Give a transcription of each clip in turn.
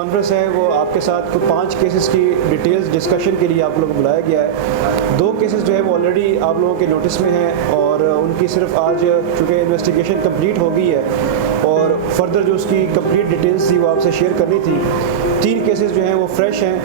Conference ہے وہ آپ کے ساتھ کچھ 5 کیسز کی ڈیٹیلز ڈسکشن کے لیے آپ لوگوں کو بلایا گیا ہے. 2 کیسز جو ہے وہ آلریڈی آپ لوگوں کے نوٹس میں ہیں اور ان کی صرف آج چونکہ انویسٹیگیشن کمپلیٹ ہو گئی ہے اور فردر جو اس کی کمپلیٹ ڈیٹیلز تھی وہ آپ سے شیئر کرنی تھی. 3 کیسز جو ہیں وہ فریش ہیں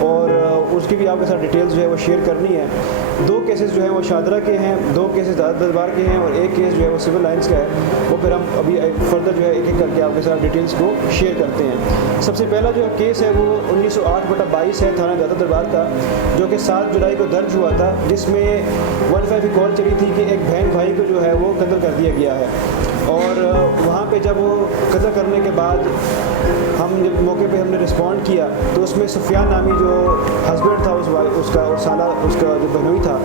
اور اس کی بھی آپ کے ساتھ ڈیٹیلز جو ہے وہ شیئر کرنی ہے. 2 کیسز جو ہیں وہ شادرہ کے ہیں, 2 کیسز دادا دربار کے ہیں اور 1 کیس جو ہے وہ سول لائنس کا ہے. وہ پھر ہم ابھی فردر جو ہے ایک ایک کر کے آپ کے ساتھ ڈیٹیلز کو شیئر کرتے ہیں. سب سے پہلا جو کیس ہے وہ 1908/22 ہے تھانہ دادا دربار کا, جو کہ 7 جولائی کو درج ہوا تھا, جس میں 15 کی کال چلی تھی کہ ایک بہن بھائی کو جو ہے وہ قتل کر دیا گیا ہے. اور وہاں پہ جب وہ قتل کرنے کے بعد ہم جب موقع پہ ہم نے رسپونڈ کیا تو اس میں سفیان نامی جو ہسبینڈ تھا اس کا اور سالہ اس کا جو بہنوئی تھا,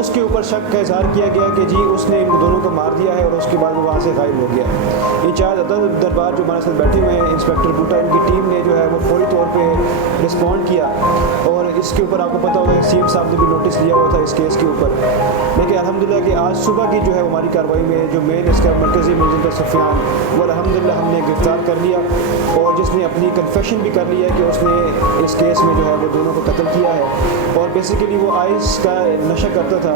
اس کے اوپر شک کا اظہار کیا گیا کہ جی اس نے ان دونوں کو مار دیا ہے اور اس کے بعد وہ وہاں سے غائب ہو گیا. انچارج دادا دربار جو ہمارے ساتھ بیٹھے ہوئے ہیں انسپیکٹر بوٹا, ان کی ٹیم نے جو ہے وہ فوری طور پہ رسپونڈ کیا اور اس کے اوپر آپ کو پتہ ہوگا سی ایم صاحب نے بھی نوٹس لیا ہوا تھا اس کیس کے اوپر. لیکن الحمدللہ کہ آج صبح کی جو ہے ہماری کارروائی میں جو مین اس کا مرکزی ملزم تھا سفیان, وہ الحمدللہ ہم نے گرفتار کر لیا اور جس نے اپنی کنفیشن بھی کر لیا کہ اس نے اس کیس میں جو ہے وہ دونوں کو قتل کیا ہے. اور بیسیکلی وہ آئس کا نشہ کرتا تھا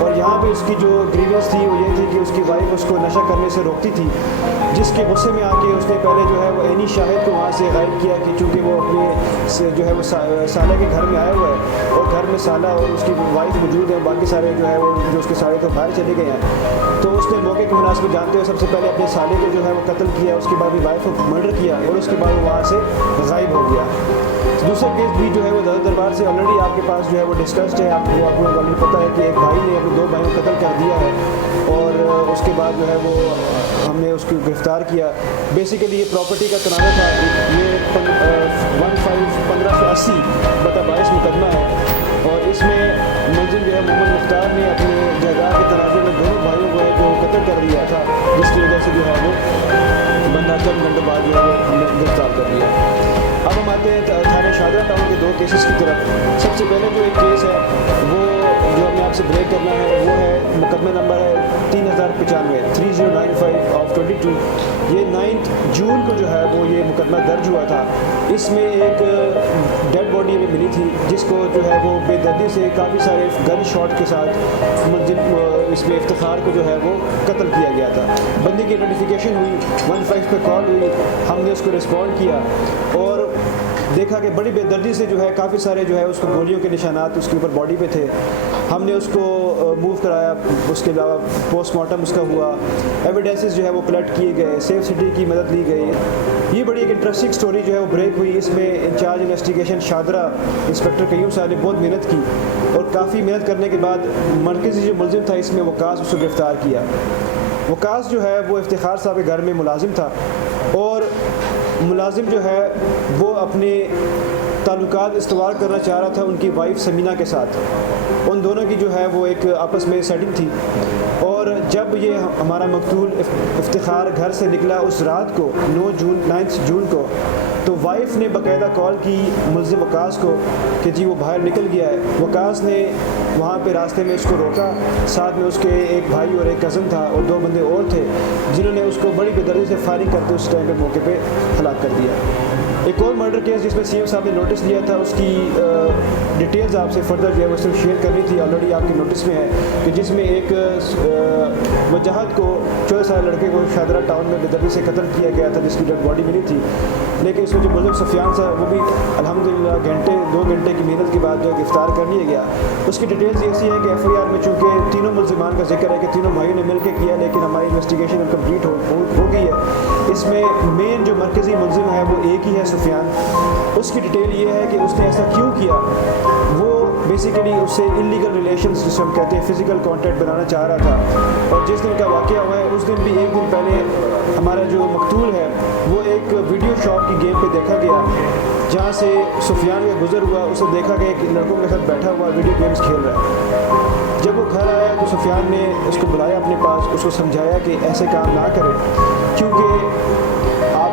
اور یہاں پہ اس کی جو گریونس تھی وہ یہ تھی کہ اس کی وائف اس کو نشہ کرنے سے روکتی تھی, جس کے غصے میں آ کے اس نے پہلے جو ہے وہ عینی شاہد کو وہاں سے غائب کیا کہ چونکہ وہ اپنے جو ہے وہ سالہ کے گھر میں آیا ہوا ہے اور گھر میں سالہ اور اس کی وائف موجود ہے, باقی سارے جو ہے وہ جو اس کے سارے تو باہر چلے گئے ہیں. تو اس نے موقع کی مناسبت جانتے ہوئے سب سے پہلے اپنے سالے کو جو ہے وہ قتل کیا, اس کے بعد وائف کو مرڈر کیا اور اس کے بعد وہ وہاں سے غائب ہو گیا. دوسرا کیس بھی جو ہے وہ دادا دربار سے آلریڈی آپ کے پاس جو ہے وہ ڈسکسڈ ہے. آپ کو آلریڈی پتہ ہے کہ ایک بھائی نے اپنے 2 بھائیوں کو قتل کر دیا ہے اور اس کے بعد جو ہے وہ ہم نے اس کو گرفتار کیا. بیسیکلی یہ پراپرٹی کا تنازع تھا. یہ 1580/22 مقدمہ ہے اور اس میں ملزم جو ہے محمد مختار نے اپنے جائیداد کے تنازع میں دونوں بھائیوں کو جو قتل کر دیا تھا, جس کی وجہ سے جو ہے وہ بندہ چند گھنٹے بعد جو ہے وہ ہم نے گرفتار کر لیا. اب ہم آتے ہیں تھانہ شادرہ ٹاؤن کے 2 کیسز کی طرف. سب سے پہلے جو ایک کیس ہے وہ جو ہمیں آپ سے بریک کرنا ہے وہ ہے مقدمہ نمبر ہے 3095/22. یہ 9 جون کو جو ہے وہ یہ مقدمہ درج ہوا تھا. اس میں ایک ڈیڈ باڈی ہمیں ملی تھی جس کو جو ہے وہ بے دردی سے کافی سارے گن شاٹ کے ساتھ اس میں افتخار کو جو ہے وہ قتل کیا گیا تھا. بندے کی آئیڈینٹیفیکیشن ہوئی, 15 پہ کال ہوئی, ہم نے اس کو رسپونڈ کیا اور دیکھا کہ بڑی بے دردی سے جو ہے کافی سارے جو ہے اس کو گولیوں کے نشانات اس کے اوپر باڈی پہ تھے. ہم نے اس کو موو کرایا, اس کے علاوہ پوسٹ مارٹم اس کا ہوا, ایویڈنسز جو ہے وہ کلیکٹ کیے گئے, سیف سٹی کی مدد لی گئی. یہ بڑی ایک انٹرسٹنگ سٹوری جو ہے وہ بریک ہوئی. اس میں انچارج انویسٹیگیشن شادرہ انسپیکٹر قیوم صاحب نے بہت محنت کی اور کافی محنت کرنے کے بعد مرکزی جو ملزم تھا اس میں وقاص, اس کو گرفتار کیا. وقاص جو ہے وہ افتخار صاحب کے گھر میں ملازم تھا اور ملازم جو ہے وہ اپنے تعلقات استوار کرنا چاہ رہا تھا ان کی وائف سمینہ کے ساتھ. ان دونوں کی جو ہے وہ ایک آپس میں سیٹنگ تھی اور جب یہ ہمارا مقتول افتخار گھر سے نکلا اس رات کو 9 جون کو, تو وائف نے باقاعدہ کال کی ملزم وقاص کو کہ جی وہ باہر نکل گیا ہے. وقاص نے وہاں پہ راستے میں اس کو روکا, ساتھ میں اس کے ایک بھائی اور ایک کزن تھا اور 2 بندے اور تھے جنہوں نے اس کو بڑی بے دردی سے فائرنگ کرتے اس ٹائم پہ موقع پہ ہلاک کر دیا. ایک اور مرڈر کیس جس میں سی ایم صاحب نے نوٹس لیا تھا, اس کی ڈیٹیلز آپ سے فردر جو ہے وہ صرف شیئر کرنی تھی, آلریڈی آپ کے نوٹس میں ہے کہ جس میں ایک وجاہت کو 14 سال لڑکے کو شادرہ ٹاؤن میں بے دردی سے قتل کیا گیا تھا جس کی ڈیڈ باڈی ملی تھی. لیکن اس میں جو ملزم سفیان صاحب وہ بھی الحمدللہ 2 گھنٹے کی محنت کے بعد جو گرفتار کر لیا گیا. اس کی ڈیٹیلز ایسی ہے کہ ایف آئی آر میں چونکہ تینوں ملزمان کا ذکر ہے کہ تینوں بھائیوں نے مل کے کیا, لیکن ہماری انویسٹیگیشن کمپلیٹ ہو گئی ہے. اس میں مین جو مرکزی ملزم ہے وہ ایک ہی ہے, سفیان. اس کی ڈیٹیل یہ ہے کہ اس نے ایسا کیوں کیا. وہ بیسیکلی اس سے انلیگل ریلیشنز جسے ہم کہتے ہیں فزیکل کانٹیکٹ بنانا چاہ رہا تھا. اور جس دن کا واقعہ ہوا ہے اس دن بھی ایک دن پہلے ہمارا جو مقتول ہے وہ ایک ویڈیو شاپ کی گیم پہ دیکھا گیا جہاں سے سفیان کا گزر ہوا. اسے دیکھا گیا کہ لڑکوں کے ساتھ بیٹھا ہوا ویڈیو گیمز کھیل رہا ہے. جب وہ گھر آیا تو سفیان نے اس کو بلایا اپنے پاس, اس کو سمجھایا کہ ایسے کام نہ کرے کیونکہ آپ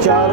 4